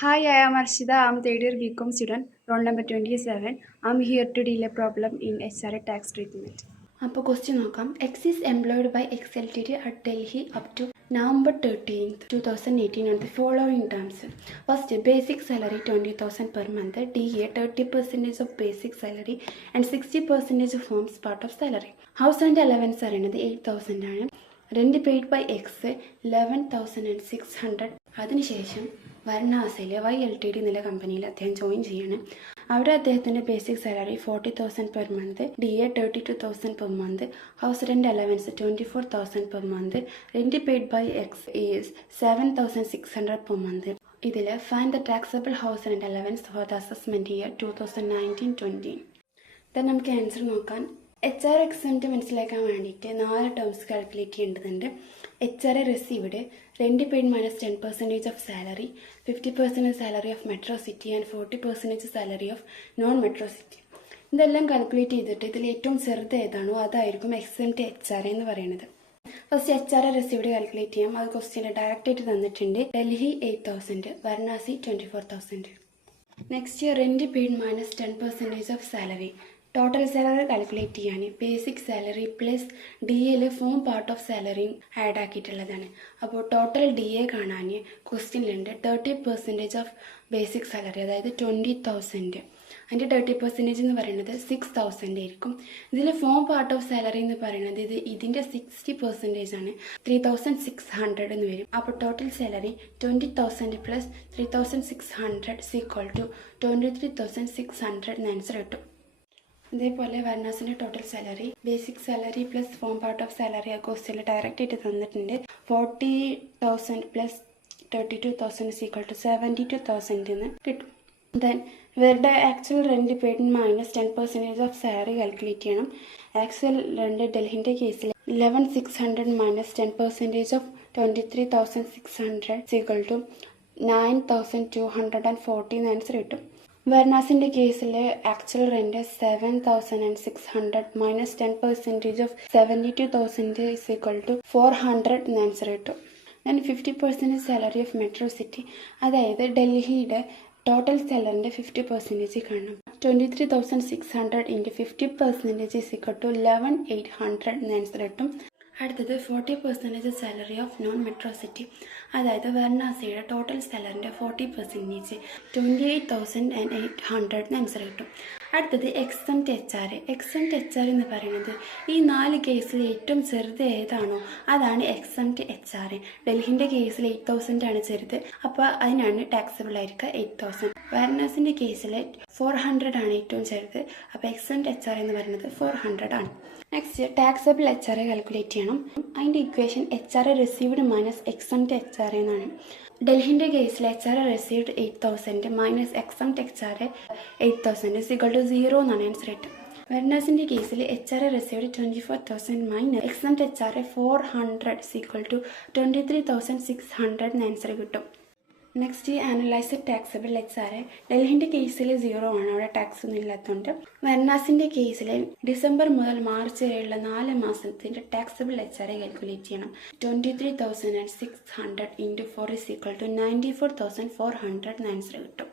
Hi, I am Arshida. I'm third year BCom student, roll number 27. I'm here to deal a problem in HRA tax treatment. അപ്പോൾ question നോക്കാം. X is employed by X L T D at Delhi up to November 13th, 2018 on the following terms. First, basic salary 20,000 per month, DA 30% of basic salary and 60% forms part of salary. House rent allowance പറയുന്നത് 8,000 ആണ്. Rent paid by X 11,600. അതിനുശേഷം വാരണാസിയിലെ YLTD എന്നുള്ള കമ്പനിയിൽ അദ്ദേഹം join ചെയ്യാണ്. അവിടെ അദ്ദേഹത്തിൻ്റെ basic salary 40,000 per month, DA 32,000 per month, house rent allowance 24,000 per month, rent paid by X is 7,600 per month. ഇതിൽ find the taxable house rent allowance for the assessment year 2019-20. then നമുക്ക് answer നോക്കാൻ. HR എക്സാമിൻ്റെ മനസ്സിലാക്കാൻ വേണ്ടിയിട്ട് 4 terms calculate ചെയ്യേണ്ടതുണ്ട്. HRA received, rent paid minus 10% of salary, 50% salary of metro city and 40% salary of non metro city. ഇതെല്ലാം calculate ചെയ്തിട്ട് ഇതിൽ ഏറ്റവും ചെറുത് ഏതാണോ അതായിരിക്കും എക്സംപ്റ്റ് HRA എന്ന് പറയുന്നത്. ഫസ്റ്റ് HRA റിസീവ്ഡ് കാൽക്കുലേറ്റ് ചെയ്യാം. അത് ക്വസ്റ്റ്യൻ ഡയറക്റ്റ് ആയിട്ട് തന്നിട്ടുണ്ട്. Delhi 8,000, Varanasi 24,000. Next rent paid minus 10% of salary. Total salary calculate ചെയ്യാൻ ബേസിക് സാലറി പ്ലസ് DAയിൽ ഫോം പാർട്ട് ഓഫ് സാലറിയും ആഡ് ആക്കിയിട്ടുള്ളതാണ്. അപ്പോൾ ടോട്ടൽ DA കാണാൻ ക്വസ്റ്റ്യനിലുണ്ട് 30% ഓഫ് ബേസിക് സാലറി, അതായത് 20,000. അതിൻ്റെ 30% എന്ന് പറയുന്നത് 6,000 ആയിരിക്കും. ഇതിൽ ഫോം പാർട്ട് ഓഫ് സാലറി എന്ന് പറയുന്നത് ഇതിൻ്റെ 60% ആണ്, 3,600 എന്ന് വരും. അപ്പോൾ total salary 20,000 plus 3,600 equal to 23,600 എന്ന് ആൻസർ കിട്ടും. ഇതേപോലെ വാരണാസിൻ്റെ total salary basic salary plus form part of salary ആ ക്വസ്റ്റ്യനിൽ ഡയറക്റ്റ് ആയിട്ട് തന്നിട്ടുണ്ട്. 40,000 പ്ലസ് 32,000 ഈക്വൽ ടു 72,000 എന്ന് കിട്ടും. ദെൻ ഇവരുടെ actual rent paid minus 10% of salary calculate ചെയ്യണം. ആക്ച്വൽ റെൻറ്റ് ഡൽഹിൻ്റെ കേസിൽ 11,600 മൈനസ് 10% ഓഫ് 23,600 ഈക്വൽ ടു 9,240 എന്ന് ആൻസർ കിട്ടും. വാരണാസിൻ്റെ കേസിൽ actual rent 7,600 minus 10% of 72,000 is equal to 400 എന്ന് ആൻസർ കിട്ടും. Then 50% salary of metro city, അതായത് ഡൽഹിയുടെ ടോട്ടൽ സാലറിൻ്റെ 50% കാണണം. 23,600 ഇൻറ്റു 50% ഈസ് ഈക്വൽ ടു 11,800 എന്ന് ആൻസർ കിട്ടും. അടുത്തത് 40% salary of non metro city, അതായത് വാരണാസിയുടെ ടോട്ടൽ സാലറിൻ്റെ 40% 28,800 എന്ന് ആൻസർ കിട്ടും. അടുത്തത് എക്സംപ്റ്റ് HRA. എക്സംപ്റ്റ് HRA എന്ന് പറയുന്നത് ഈ 4 കേസിൽ ഏറ്റവും ചെറുത് ഏതാണോ അതാണ് എക്സംപ്റ്റ് HRA. ഡൽഹിൻ്റെ കേസിൽ 8,000 ആണ് ചെറുത്, അപ്പോൾ അതിനാണ് ടാക്സബിൾ ആയിരിക്കുക 8,000. വാരണാസിൻ്റെ കേസിൽ 400 ആണ് ഏറ്റവും ചെറുത്, അപ്പോൾ എക്സംപ്റ്റ് HRA എന്ന് പറയുന്നത് 400 ആണ്. നെക്സ്റ്റ് ടാക്സബിൾ HRA കാൽക്കുലേറ്റ് ചെയ്യണം. അതിൻ്റെ equation HRA received minus exempt HRA എന്നാണ്. ഡൽഹിൻ്റെ കേസിൽ HRA റിസീവ്ഡ് 8,000 മൈനസ് എക്സംപ്റ്റ് HRA 8,000 ഈക്വൽ ടു 0 എന്നാണ് ആൻസർ കിട്ടും. വാരണാസിൻ്റെ കേസിൽ HRA റിസീവ്ഡ് 24,000 മൈനസ് എക്സംപ്റ്റ് HRA 400 ഈക്വൽ ടു 23,600 എന്ന് ആൻസർ കിട്ടും. Next analyse taxable HRA. ഡൽഹിൻ്റെ കേസിൽ 0 ആണ്, അവിടെ ടാക്സ് ഒന്നും ഇല്ലാത്തതുകൊണ്ട്. വാരണാസിൻ്റെ കേസിൽ ഡിസംബർ മുതൽ മാർച്ച് വരെയുള്ള 4 മാസത്തിൻ്റെ ടാക്സബിൾ HRA കാൽക്കുലേറ്റ് ചെയ്യണം. 23,600 ഇൻറ്റു 4 ഈസ് ഈക്വൽ ടു 94,400 എന്ന് ആൻസർ കിട്ടും.